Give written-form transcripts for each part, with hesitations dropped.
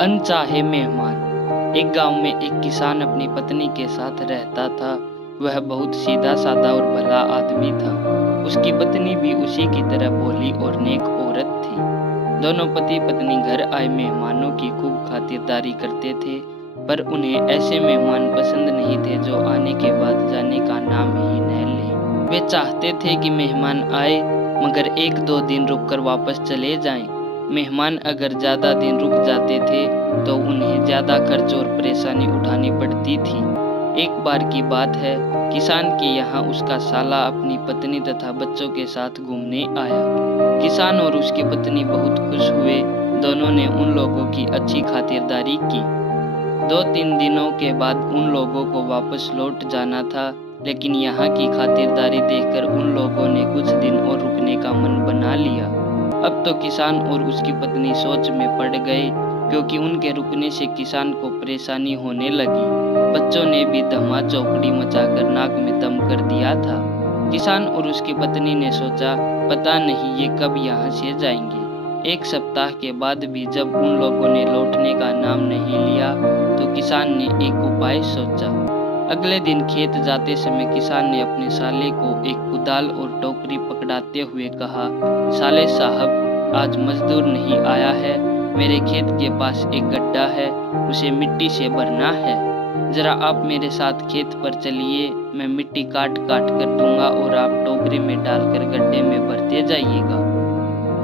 अनचाहे मेहमान। एक गांव में एक किसान अपनी पत्नी के साथ रहता था। वह बहुत सीधा साधा और भला आदमी था। उसकी पत्नी भी उसी की तरह भोली और नेक औरत थी। दोनों पति पत्नी घर आए मेहमानों की खूब खातिरदारी करते थे, पर उन्हें ऐसे मेहमान पसंद नहीं थे जो आने के बाद जाने का नाम ही न लें। वे चाहते थे कि मेहमान आए मगर एक दो दिन रुककर वापस चले जाएं। मेहमान अगर ज़्यादा दिन रुक जाते थे तो उन्हें ज़्यादा खर्च और परेशानी उठानी पड़ती थी। एक बार की बात है, किसान के यहाँ उसका साला अपनी पत्नी तथा बच्चों के साथ घूमने आया। किसान और उसकी पत्नी बहुत खुश हुए। दोनों ने उन लोगों की अच्छी खातिरदारी की। 2-3 दिनों के बाद उन लोगों को वापस लौट जाना था, लेकिन यहाँ की खातिरदारी देखकर उन लोगों ने कुछ दिन और रुकने का मन बना लिया। अब तो किसान और उसकी पत्नी सोच में पड़ गए, क्योंकि उनके रुकने से किसान को परेशानी होने लगी। बच्चों ने भी धमा चौकड़ी मचाकर नाक में दम कर दिया था। किसान और उसकी पत्नी ने सोचा, पता नहीं ये कब यहाँ से जाएंगे। एक सप्ताह के बाद भी जब उन लोगों ने लौटने का नाम नहीं लिया तो किसान ने एक उपाय सोचा। अगले दिन खेत जाते समय किसान ने अपने साले को एक कुदाल और टोकरी पकड़ाते हुए कहा, साले साहब, आज मजदूर नहीं आया है। मेरे खेत के पास एक गड्ढा है, उसे मिट्टी से भरना है। जरा आप मेरे साथ खेत पर चलिए, मैं मिट्टी काट काट कर दूंगा और आप टोकरी में डालकर गड्ढे में भरते जाइएगा।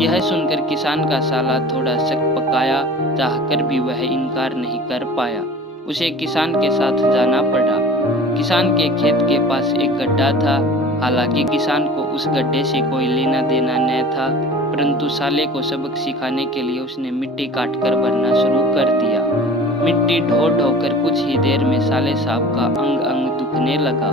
यह सुनकर किसान का साला थोड़ा शक पकाया, चाहकर भी वह इनकार नहीं कर पाया। उसे किसान के साथ जाना पड़ा। किसान के खेत के पास एक गड्ढा था। हालांकि किसान को उस गड्ढे से कोई लेना देना न था, परंतु साले को सबक सिखाने के लिए उसने मिट्टी काट कर भरना शुरू कर दिया। मिट्टी ढो ढो कर कुछ ही देर में साले साहब का अंग अंग दुखने लगा।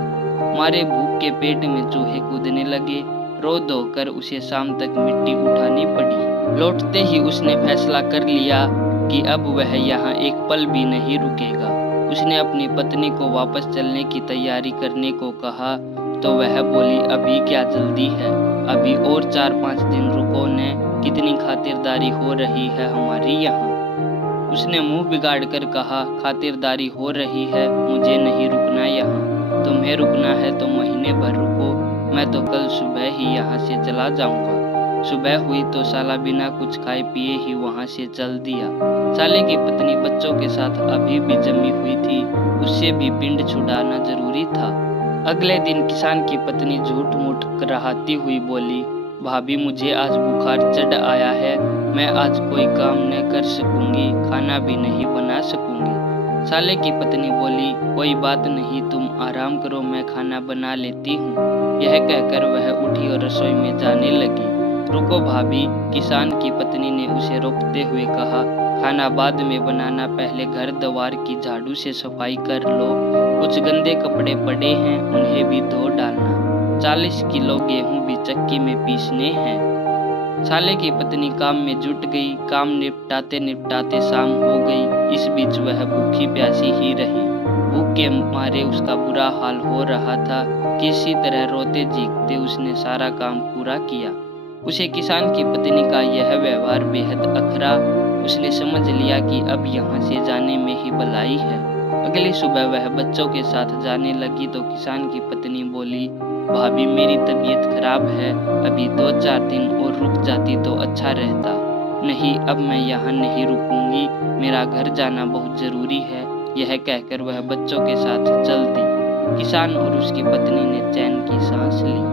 मारे भूख के पेट में चूहे कूदने लगे। रो धो कर उसे शाम तक मिट्टी उठानी पड़ी। लौटते ही उसने फैसला कर लिया कि अब वह यहाँ एक पल भी नहीं रुकेगा। उसने अपनी पत्नी को वापस चलने की तैयारी करने को कहा तो वह बोली, अभी क्या जल्दी है, अभी और 4-5 दिन रुको ने, कितनी खातिरदारी हो रही है हमारी यहाँ। उसने मुंह बिगाड़ कर कहा, खातिरदारी हो रही है, मुझे नहीं रुकना यहाँ। तुम्हें रुकना है तो महीने भर रुको, मैं तो कल सुबह ही यहाँ से चला जाऊंगा। सुबह हुई तो साला बिना कुछ खाए पिए ही वहाँ से चल दिया। साले की पत्नी बच्चों के साथ अभी भी जमी हुई थी, उससे भी पिंड छुड़ाना जरूरी था। अगले दिन किसान की पत्नी झूठ मूठ कराहती हुई बोली, भाभी मुझे आज बुखार चढ़ आया है, मैं आज कोई काम न कर सकूंगी, खाना भी नहीं बना सकूंगी। साले की पत्नी बोली, कोई बात नहीं, तुम आराम करो, मैं खाना बना लेती हूँ। यह कहकर वह उठी और रसोई में जाने लगी। रुको भाभी, किसान की पत्नी ने उसे रोकते हुए कहा, खाना बाद में बनाना, पहले घर द्वार की झाड़ू से सफाई कर लो। कुछ गंदे कपड़े पड़े हैं, उन्हें भी धो डालना। 40 किलो गेहूं भी चक्की में पीसने हैं। साले की पत्नी काम में जुट गई। काम निपटाते निपटाते शाम हो गई। इस बीच वह भूखी प्यासी ही रही। भूख के मारे उसका बुरा हाल हो रहा था। किसी तरह रोते चीखते उसने सारा काम पूरा किया। उसे किसान की पत्नी का यह व्यवहार बेहद अखरा। उसने समझ लिया कि अब यहाँ से जाने में ही भलाई है। अगली सुबह वह बच्चों के साथ जाने लगी तो किसान की पत्नी बोली, भाभी मेरी तबीयत खराब है, अभी 2-4 दिन और रुक जाती तो अच्छा रहता। नहीं, अब मैं यहाँ नहीं रुकूंगी, मेरा घर जाना बहुत जरूरी है। यह कहकर वह बच्चों के साथ चल दी। किसान और उसकी पत्नी ने चैन की सांस ली।